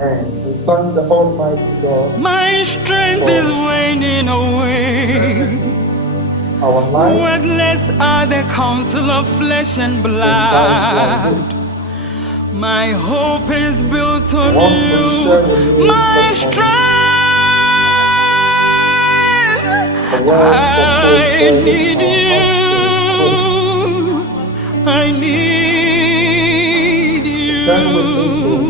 And we thank the Almighty God. My strength is waning away. Our life. Worthless are the counsel of flesh and blood. My hope is built on you. My strength. I need you. I need you. Turn with me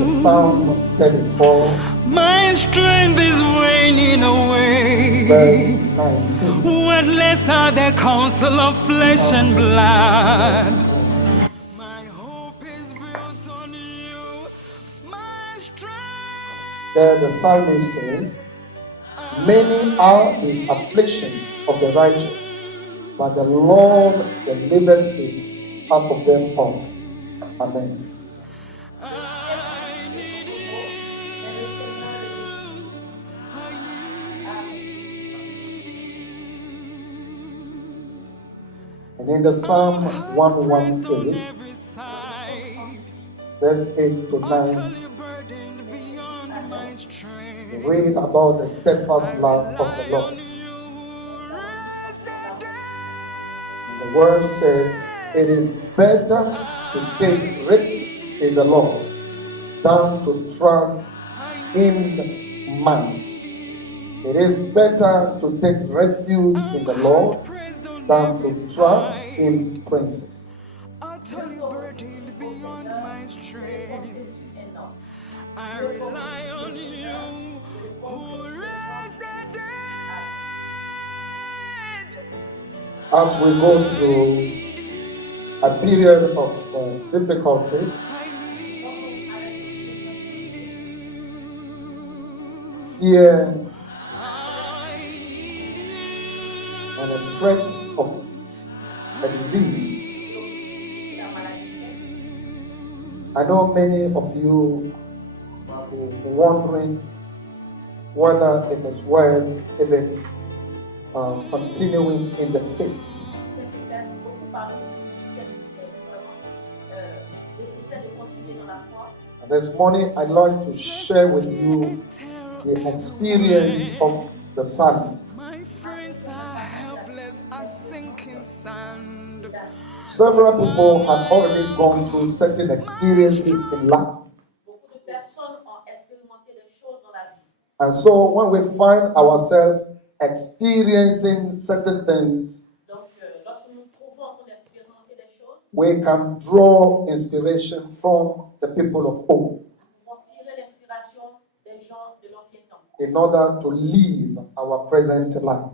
to Psalm 34. My strength is waning away. Verse 19. Worthless are the counsel of flesh and blood. My hope is built on you. My strength. There the psalmist says, many are the afflictions of the righteous, but the Lord delivers him out of them all. Amen. And in the Psalm 118, verse 8 to 9, we read about the steadfast love of the Lord. And the word says, it is better to take refuge in the Lord than to trust in man. It is better to take refuge in the Lord than to trust in princes. I rely on you who raised the dead. As we go through a period of difficulties, fear, and the threats of a disease, I know many of you might be wondering whether it is worth even continuing in the faith. This morning, I'd like to share with you the experience of the psalmist. Several people have already gone through certain experiences in life. And so when we find ourselves experiencing certain things, we can draw inspiration from the people of old in order to live our present life.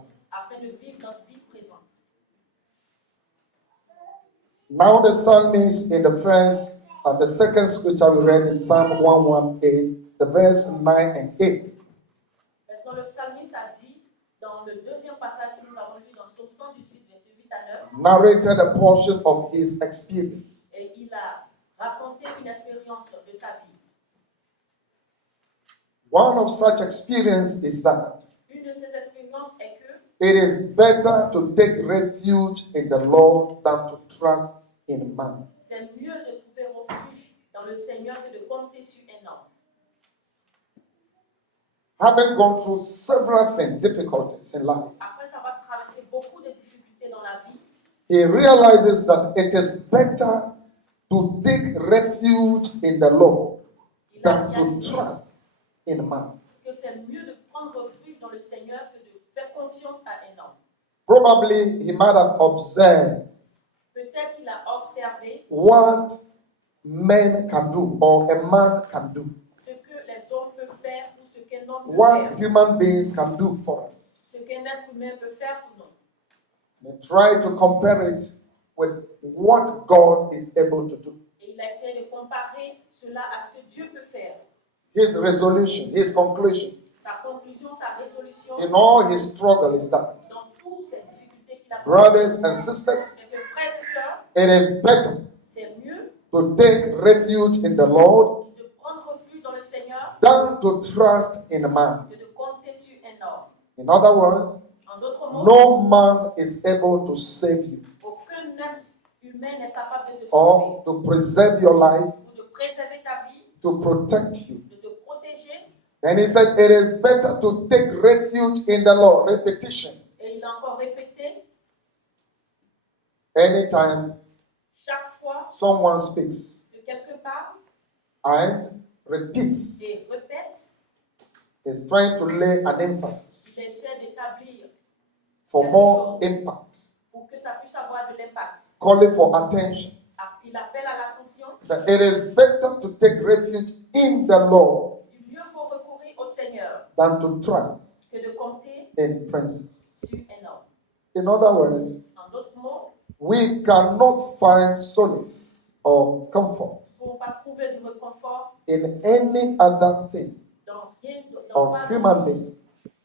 Now the psalmist in the first and the second scripture we read in Psalm 118, the verse 9 and 8. Maintenant le psalmiste a dit dans le deuxième passage que nous avons lu dans Psaume 118 verset 8 à 9. Narrated a portion of his experience. Et il a raconté une expérience de sa vie. One of such experience is that une de ces expériences est que it is better to take refuge in the Lord than to trust in man. C'est mieux de trouver refuge dans le Seigneur que de compter sur un homme. Having gone through several difficulties in life, après avoir traversé beaucoup de difficultés dans la vie, he realizes that it is better to take refuge in the Lord than to trust in man. Que c'est mieux de prendre refuge dans le Seigneur que de faire confiance à un homme. Probably he might have observed peut-être qu'il a observé what men can do or a man can do. Ce que les hommes peuvent faire ou ce qu'un homme peut What faire. human beings can do for us. Ce qu'un être humain peut faire pour nous. And try to compare it with what God is able to do. Et il essaie de comparer cela à ce que Dieu peut faire. His resolution, his conclusion, sa conclusion, sa résolution, in all his struggle is that, dans toutes ces difficultés qu'il a brothers and sisters, et que frères et sœurs, it is better c'est mieux to take refuge in the Lord de prendre refuge dans le Seigneur than to trust in a man. que de compter sur un homme. In other words, en d'autres mots, no man is able to save you aucun être humain n'est capable de te or sauver to preserve your life, ou de préserver ta vie, to protect you de te protéger And he said, it is better to take refuge in the Lord. Repetition. Et il a encore répété, Anytime chaque fois someone speaks que quelqu'un parle and repeats, et répète, he's trying to lay an emphasis il essaie d'établir for more impact, pour que ça puisse avoir de l'impact. calling for attention. Il appelle à l'attention. He said, it is better to take refuge in the Lord Du mieux vaut recourir au Seigneur than to trust que de compter in princes. sur un homme. In other words, En d'autres mots, we cannot find solace or comfort nous ne pouvons pas trouver du réconfort in any other thing dans rien, dans or pas human d'autre chose, being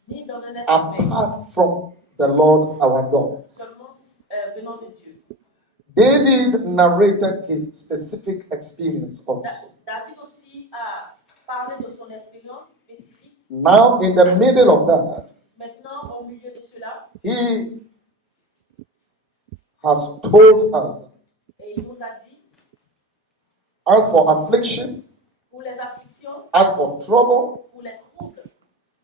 ni dans un être humain, apart from the Lord our God. seulement venant de Dieu. David narrated his specific experience also. David aussi a parlé de son expérience spécifique. Now, in the middle of that, Maintenant, au milieu de cela, he has told us, et il nous a dit, as for affliction, pour les afflictions, as for trouble, pour les troubles,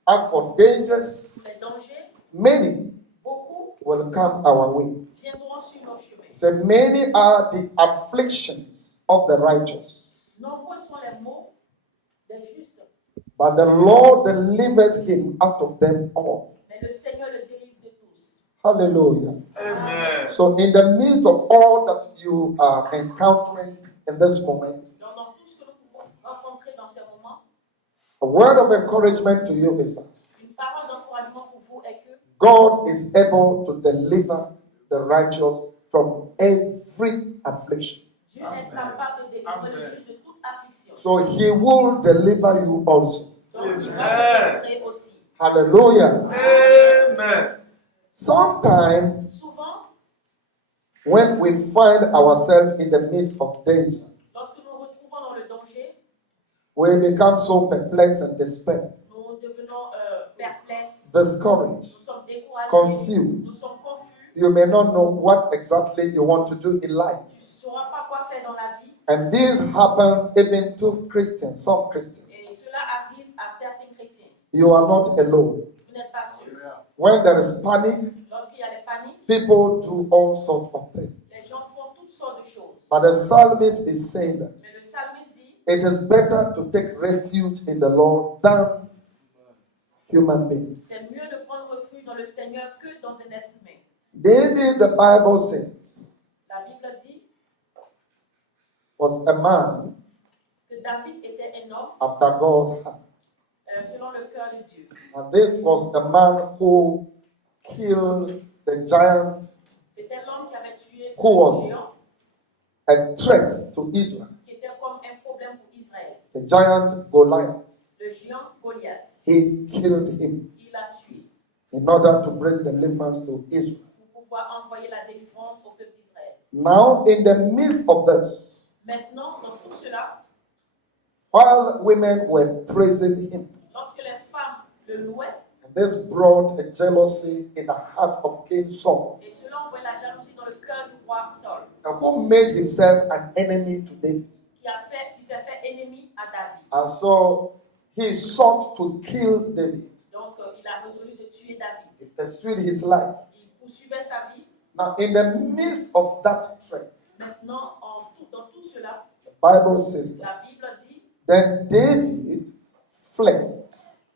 as for dangers, pour les dangers, many beaucoup will come our way. viendront sur nos chemins. So many are the afflictions of the righteous, Nombreux sont les maux des justes, but the Lord delivers him out of them all. mais le Seigneur le délivre de tous. Hallelujah. Amen. So in the midst of all that you are encountering in this moment, Donc, dans tout ce que nous pouvons rencontrer dans ce moment, a word of encouragement to you is that une parole d'encouragement pour vous est que God is able to deliver the righteous from every affliction. Dieu est capable de délivrer le juste de toute affliction. So he will deliver you also. Donc, il va vous délivrer aussi. Hallelujah. Amen. Sometimes Souvent, when we find ourselves in the midst of danger, lorsque nous nous retrouvons dans le danger, we become so perplexed and despair, nous devenons perplexes, discouraged, nous sommes découragés, confused. nous sommes confus, You may not know what exactly you want to do in life. tu ne sauras pas quoi faire dans la vie. And this happens even to Christians, some Christians. Et cela arrive à certains chrétiens. You are not alone. Vous n'êtes pas seuls. When there is panic, Lorsqu'il y a des paniques, people do all sorts of things. les gens font toutes sortes de choses. But the psalmist is saying that Mais le psalmiste dit, it is better to take refuge in the Lord than human beings. c'est mieux de prendre refuge dans le Seigneur que dans un être humain. David, the Bible says, La Bible dit was a man que David était un homme after God's heart. selon le cœur de Dieu. And this was the man who killed the giant, C'était l'homme qui avait tué Who was? le géant, a threat to Israel, qui était comme un problème pour Israël. the giant Goliath. Le géant Goliath, He killed him il l'a tué in order to bring deliverance to Israel. pour pouvoir envoyer la délivrance au peuple d'Israël. Now, in the midst of this, Maintenant, dans tout cela, while women were praising him, lorsque les femmes le louaient, this brought a jealousy in the heart of King Saul, et cela envoyait la jalousie dans le cœur du roi Saul, who made himself an enemy to David. qui s'est fait ennemi à David. And so he sought to kill David. Donc, il a résolu de tuer David. He pursued his life. Il poursuivait sa vie. Now, in the midst of that threat, Maintenant, dans tout cela, the Bible says that la Bible dit, then David fled.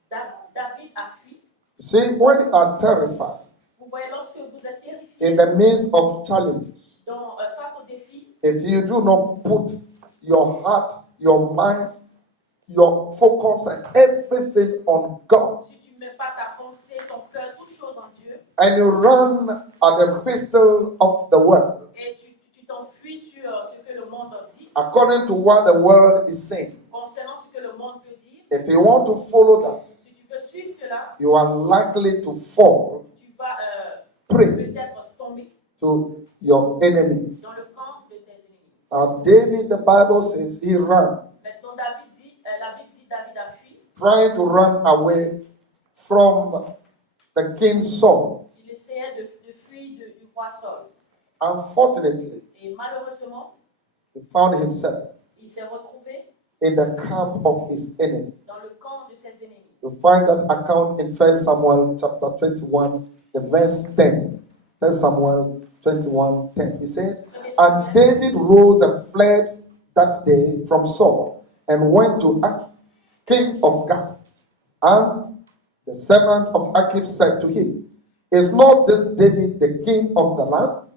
David a fui. See, when you are terrified Vous voyez, lorsque vous êtes terrifié in the midst of challenges, face aux défis, if you do not put your heart, your mind, your focus, and everything on God, si tu ne mets pas ta pensée, ton cœur, toutes choses en Dieu, and you run at the whistle of the world, et tu t'enfuis sur ce que le monde dit, according to what the world is saying, concernant ce que le monde peut dire, if you want to follow that, si tu veux suivre cela, you are likely to fall tu vas prey peut-être tomber to your enemy. dans le camp de tes ennemis. Now, David, the Bible says, he ran, Maintenant, David dit, la Bible dit, David a fui. trying to run away from the king Saul. Il essayait de fuir du roi Saul. Unfortunately, Et malheureusement, he found himself il s'est retrouvé in the camp of his enemy. dans le camp de ses ennemis. You find that account in 1 Samuel chapter 21, the verse 10. 1 Samuel 21, 10. He says, and David rose and fled that day from Saul and went to Achish, king of Gath. And the servant of Achish said to him, is not this David the king of the land?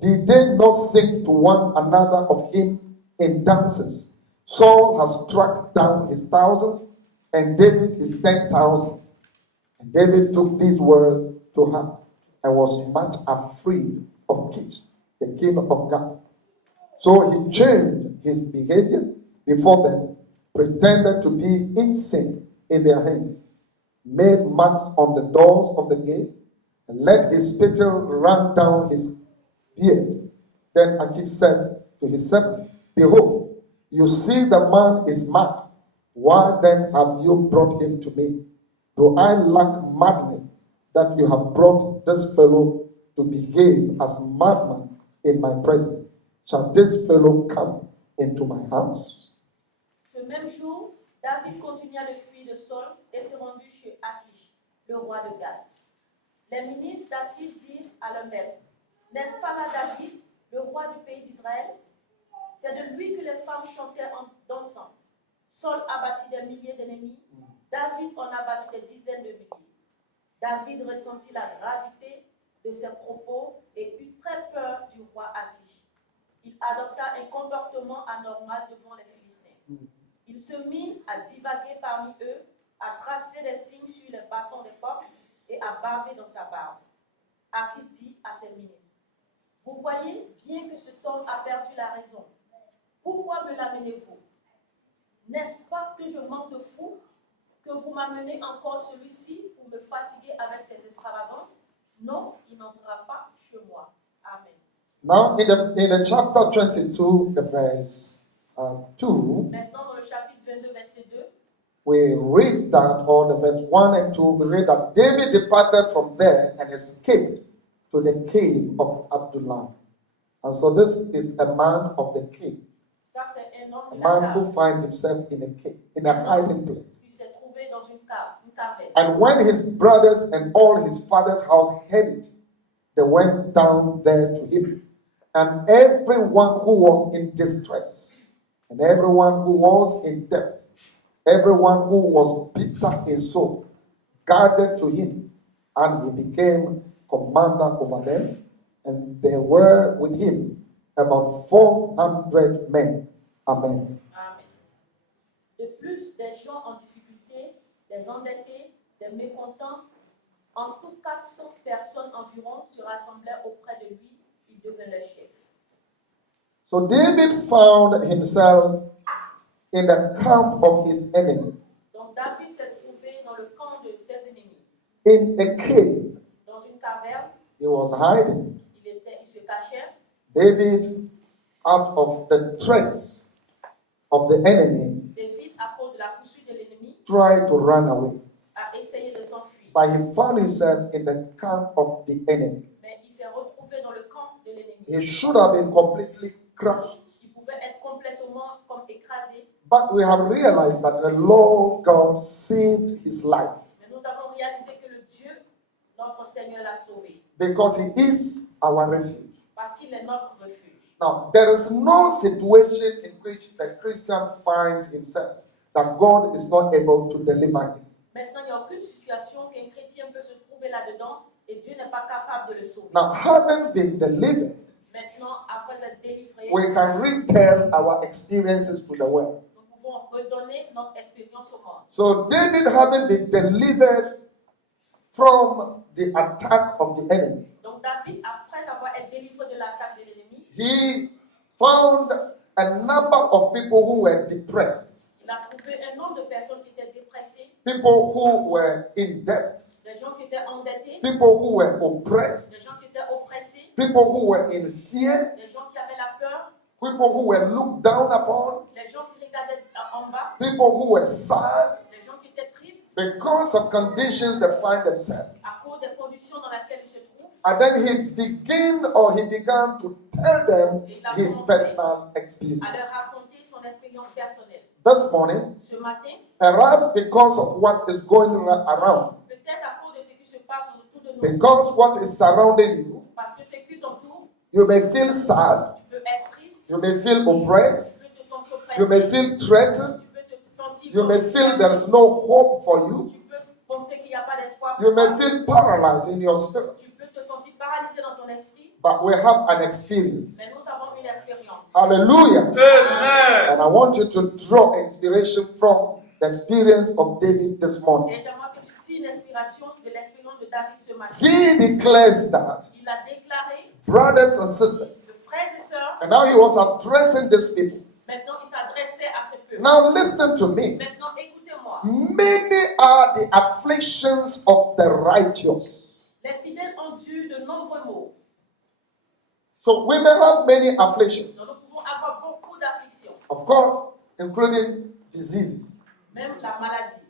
Did they not sing to one another of him in dances? Saul has struck down his thousands, and David his 10,000. And David took these words to heart and was much afraid of Kish, the king of Gath. So he changed his behavior before them, pretended to be insane in their hands, made marks on the doors of the gate, and let his spittle run down his beard. Then Achish said to his servant, behold, you see the man is mad. Why then have you brought him to me? Do I lack madness that you have brought this fellow to behave as madman in my presence? Shall this fellow come into my house? Ce même jour, David continua de fuir de Saul et se rendit chez Achish, le roi de Gath. Les ministres d'Achish dirent à leur maître, n'est-ce pas là David, le roi du pays d'Israël? C'est de lui que les femmes chantaient en dansant. Saul abattit des milliers d'ennemis, David en abattit des dizaines de milliers. David ressentit la gravité de ses propos et eut très peur du roi Achish. Il adopta un comportement anormal devant les Philistins. Il se mit à divaguer parmi eux, à tracer des signes sur les bâtons des portes et à baver dans sa barbe. Achish dit à ses ministres, vous voyez bien que cet homme a perdu la raison. Pourquoi me l'amenez-vous? N'est-ce pas que je manque de fou, que vous m'amenez encore celui-ci pour me fatiguer avec ses extravagances? Non, il n'entrera pas chez moi. Amen. Now, in the chapter 22, the verse 2, Maintenant, dans le chapitre 22, verset 2, we read that, or the verse 1 and 2, we read that David departed from there and escaped to the cave of Abdullah. And so this is a man of the cave, ça c'est un homme a de la man who cave. finds himself in a cave, in a hiding place. Il s'est trouvé dans une cave, une caverne. And when his brothers and all his father's house heard it, they went down there to him. And everyone who was in distress, and everyone who was in debt, everyone who was bitter in soul, gathered to him, and he became commander over them. And there were with him about 400 men. Amen. Amen. De plus, des gens en difficulté, des endettés, des mécontents, en tout 400 personnes environ se rassemblèrent auprès de lui. Il devint le chef. So David found himself in the camp of his enemy, Donc David s'est trouvé dans le camp de ses ennemis, in a cave. dans une caverne. He was hiding. Il se cachait. David, out of the threats of the enemy, David, à cause de la poursuite de l'ennemi, tried to run away. a essayé de s'enfuir. But he found himself in the camp of the enemy. Mais il s'est retrouvé dans le camp de l'ennemi. He should have been completely crushed. Il pouvait être complètement comme écrasé. But we have realized that the Lord God saved his life Mais nous avons réalisé que le Dieu, notre Seigneur, l'a sauvé. because he is our refuge. Parce qu'il est notre refuge. Now, there is no situation in which the Christian finds himself that God is not able to deliver him. Maintenant, il n'y a aucune situation qu'un chrétien peut se trouver là-dedans et Dieu n'est pas capable de le sauver. Now, having been delivered, Maintenant, après être délivré, we can retell our experiences to the world. nous pouvons redonner notre expérience au monde. So David, having been delivered from the attack of the enemy, Donc David, après avoir été délivré de l'attaque de l'ennemi, he found a number of people who were depressed, il a trouvé un nombre de personnes qui étaient dépressées, people who were in debt, des gens qui étaient endettés, people who were oppressed, des gens qui étaient oppressés, people who were in fear, des gens qui avaient la peur, people who were looked down upon, les gens qui regardaient en bas, people who were sad les gens qui étaient tristes because of conditions they find themselves. à cause des conditions dans lesquelles ils se trouvent. And then he began to tell them his personal experience. À leur raconter son expérience personnelle. This morning, Ce matin, Perhaps because of what is going around. Peut-être à cause de ce qui se passe autour de nous. Because what is surrounding you. Parce que ce qui t'entoure. You may feel sad. Tu peux être triste. You may feel oppressed. Tu peux te sentir oppressé. You may feel threatened. Tu peux te sentir. You may feel there is no hope for you. Tu peux penser qu'il n'y a pas d'espoir. You may feel paralyzed in your spirit. Tu peux te sentir paralysé dans ton esprit. But we have an experience. Mais nous avons une expérience. Hallelujah. Amen. And I want you to draw inspiration from the experience of David this morning. Et j'aimerais que tu tires une inspiration de l'expérience de David ce matin. He declares that, Il a déclaré, brothers and sisters, frères et sœurs, and now he was addressing these people. maintenant il s'adressait à ce peuple. Now listen to me. Maintenant écoutez-moi. Many are the afflictions of the righteous. Les fidèles endurent de nombreux maux. So we may have many afflictions, Donc nous pouvons avoir beaucoup d'afflictions, of course, including diseases. même la maladie.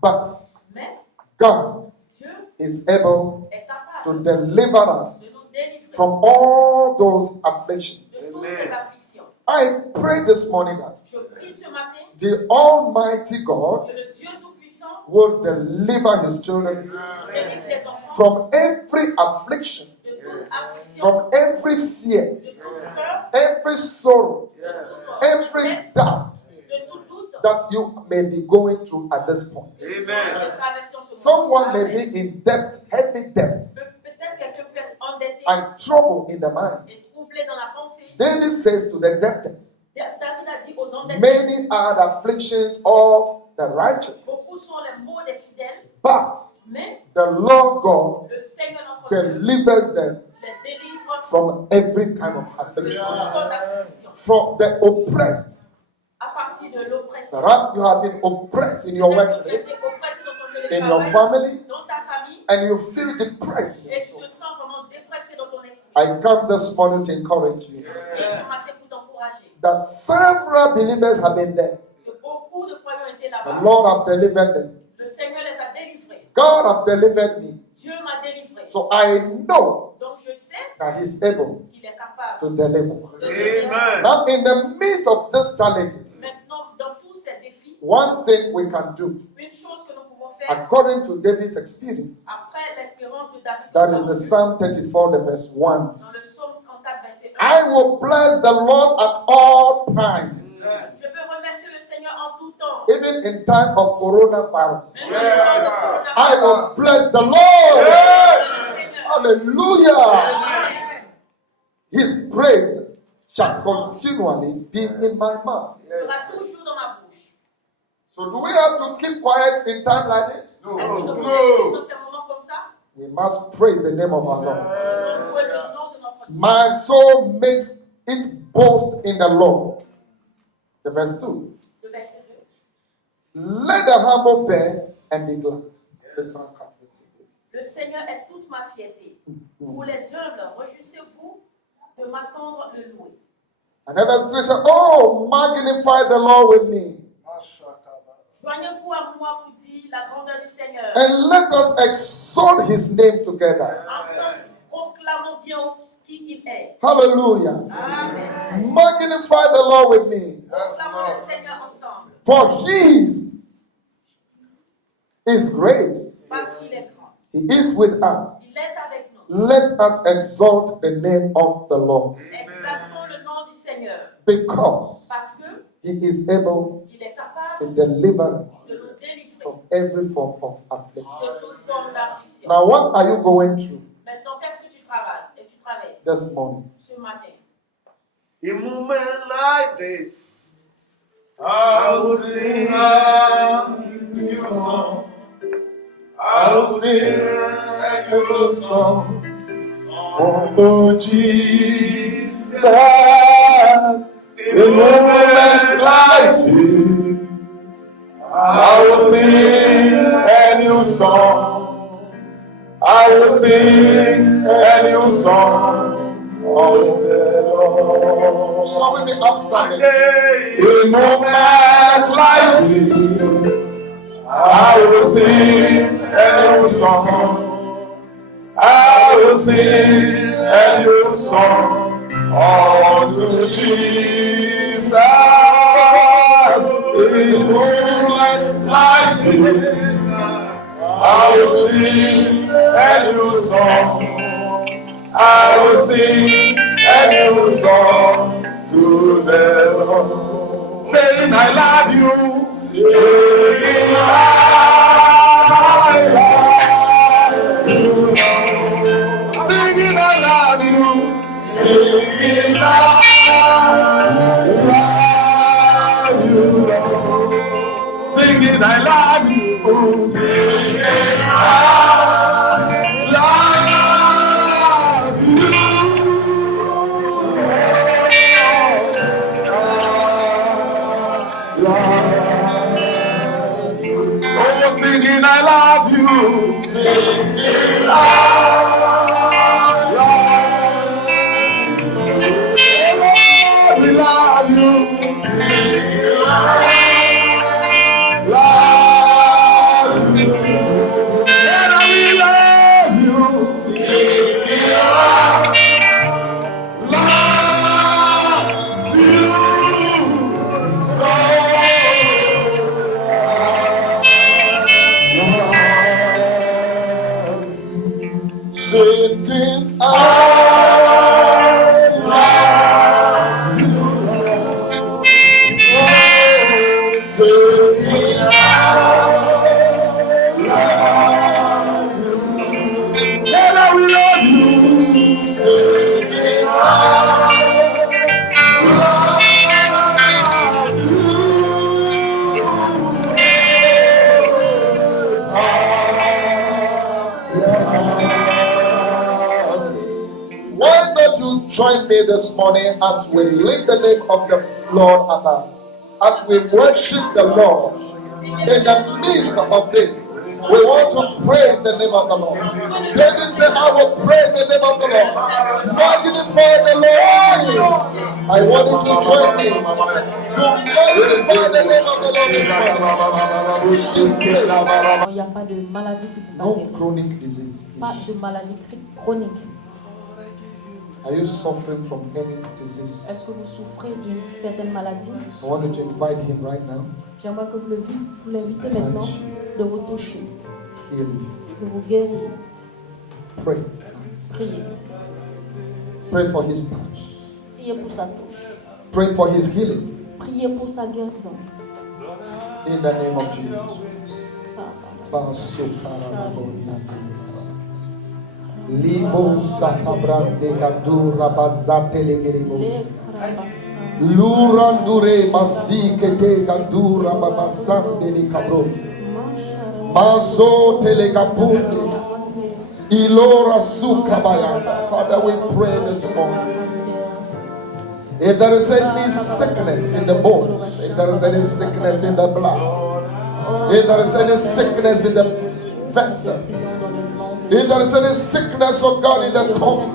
But Mais God Dieu is able est capable to deliver us de nous délivrer from all those afflictions. de toutes ces afflictions. I pray this morning that Je prie ce matin the Almighty God que le Dieu Tout-Puissant will deliver His children délivre les enfants from every affliction, de toute affliction, from every fear, de toute peur, every sorrow, de toute every tristesse, doubt de tout doute that you may be going through at this point. que nous sommes traversés en ce Someone moment. may be in debt, heavy debt, Peut-être quelqu'un peut être endetté and trouble in the mind. et troublé dans la pensée. David says to the debtors, David a dit aux endettés, many are the afflictions of the righteous, beaucoup sont les maux des fidèles, but mais the Lord God le Seigneur notre Dieu delivers them les délivre from every kind of affliction, de toutes sortes d'afflictions, from the oppressed. à partir de l'oppression. Perhaps you have been oppressed in your Peut-être que tu as workplace, été oppressé dans ton lieu de in your travail, family, dans ta famille, and you feel depressed. et tu te sens vraiment dépressé dans ton esprit. I come this morning to encourage you Et ce matin pour t'encourager, that several believers have been there. que beaucoup de croyants étaient The là-bas. Lord have delivered them. Le Seigneur les a délivrés. God have delivered me. Dieu m'a délivré. So I know Donc je sais that He's able qu'il est capable to deliver. de te délivrer. Amen. Now, in the midst of these challenges, Maintenant, dans tous ces défis, one thing we can do, une chose que nous pouvons faire, according to David's experience, après l'espérance de David, that is the Psalm 34, the verse 1. dans le psaume 34, verset 1, I will bless the Lord at all times, je veux remercier le Seigneur en tout temps. even in time of coronavirus. Même dans le temps de I la will bless the Lord. le Seigneur. Hallelujah. Amen. His praise shall continually be in my mouth. Sera toujours dans ma bouche. So do we have to keep quiet in time like this? Est-ce que nous pouvons être dans ces moments comme ça? We must praise the name of our Lord. Nous louons le nom de notre Dieu. My soul makes it boast in the Lord. The verse 2. Le verset 2. Let the humble bear and be glad. Le Seigneur est toute ma fierté. Pour les humbles, réjouissez-vous de m'attendre le louer. And then verse 3 says, oh, magnify the Lord with me. Joignez-vous à moi pour dire la grandeur du Seigneur. And let us exalt his name together. Ensemble, proclamons bien qui il est. Hallelujah. Amen. Magnify the Lord with me. Proclamons le Seigneur ensemble. For he is great. Parce qu'il est grand. He is with us. Il est avec nous. Let us exalt the name of the Lord. Exaltons le nom du Seigneur. Because Parce que he is able il est to capable deliver us de nous délivrer from every form of affliction. de toute forme d'affliction. Now, what are you going through Maintenant, qu'est-ce que tu traverses this morning? ce matin? In moment like this, I will sing a new song. I will sing a new song. Oh Jesus, in a moment like this, I will sing a new song. I will sing a new song. Oh, the Lord. Shall we be upstanding? In a moment like this, I will sing a new song. I will sing a new song unto Jesus. In in moonlight like this, I will sing a new song. I will sing a new song to the Lord. Saying I love you. Saying I love you. Singing I love you. Singing I love you. Singing I love you. Singing I love you. Oh, singing I love you. Singing I love you. Oh, we love you. Singing I love you. And we love you. Singing I love you. Singing I love you, oh, singing I love you, and I will love you, singing I love you. Why not you join me this morning as we lift the name of the Lord above, as we worship the Lord in the midst of this. We want to praise the name of the Lord. David said, I will praise the name of the Lord. Magnify the Lord. I want you to join me to magnify the name of the Lord this morning. Il n'y a pas de maladie qui peut pas No guérir. chronic disease. Pas de maladie chronique. Are you suffering from any disease? Est-ce que vous souffrez d'une certaine maladie? I want you to invite him right now. J'aimerais que vous l'invitez maintenant de vous toucher, Heal you. de vous guérir. Pray. Priez. Pray for his touch. Priez pour sa touche. Pray for his healing. Priez pour sa guérison. In the name of Jesus. Libo satabrande gadura bazate legeribo. Lurandure masikete gadura babasande likabro. Maso telegabunde. Ilora sukabayanda. Father, we pray this morning. If there is any sickness in the bones, if there is any sickness in the blood, if there is any sickness in the vessel, if there is any sickness of God in the tongue,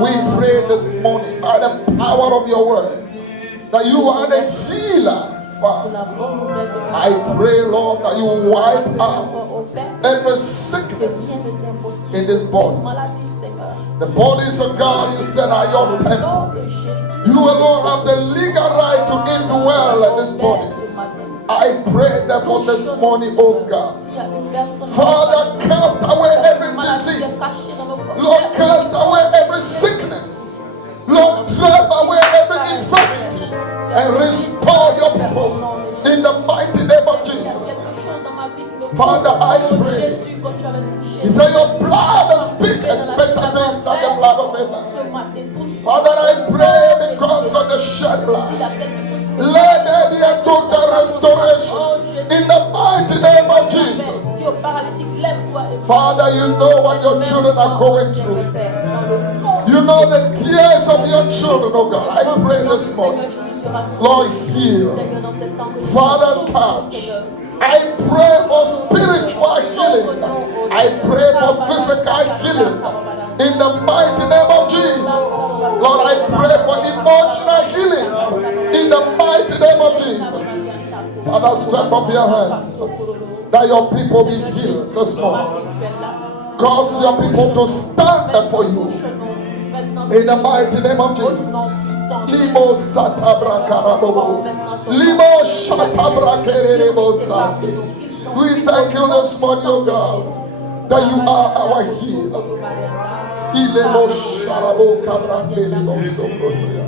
we pray this morning by the power of your word that you are the healer, Father. I pray, Lord, that you wipe out every sickness in this body. The bodies of God, you said, are your temple. You alone have the legal right to indwell in this body. I pray that for this morning, oh God. Father, cast away every disease. Lord, cast away every sickness. Lord, drive away every infirmity and restore your people in the mighty name of Jesus. Father, I pray. He said, your blood speaks better things than the blood of Abel. Father, I pray because of the shed blood. Let there be a total restoration in the mighty name of Jesus. Father, you know what your children are going through. You know the tears of your children, oh God. I pray this morning. Lord, heal. Father, touch. I pray for spiritual healing. I pray for physical healing. In the mighty name of Jesus. Lord, I pray for emotional healing. In the mighty name of Jesus. Father, stretch up your hands that your people be healed this morning. Cause your people to stand up for you. In the mighty name of Jesus. Limo satabra karabobo. Limo shatabra kerebo sate. We thank you this morning, O God, that you are our healer. Ilemo sharabo kabra kelebo soprotoya.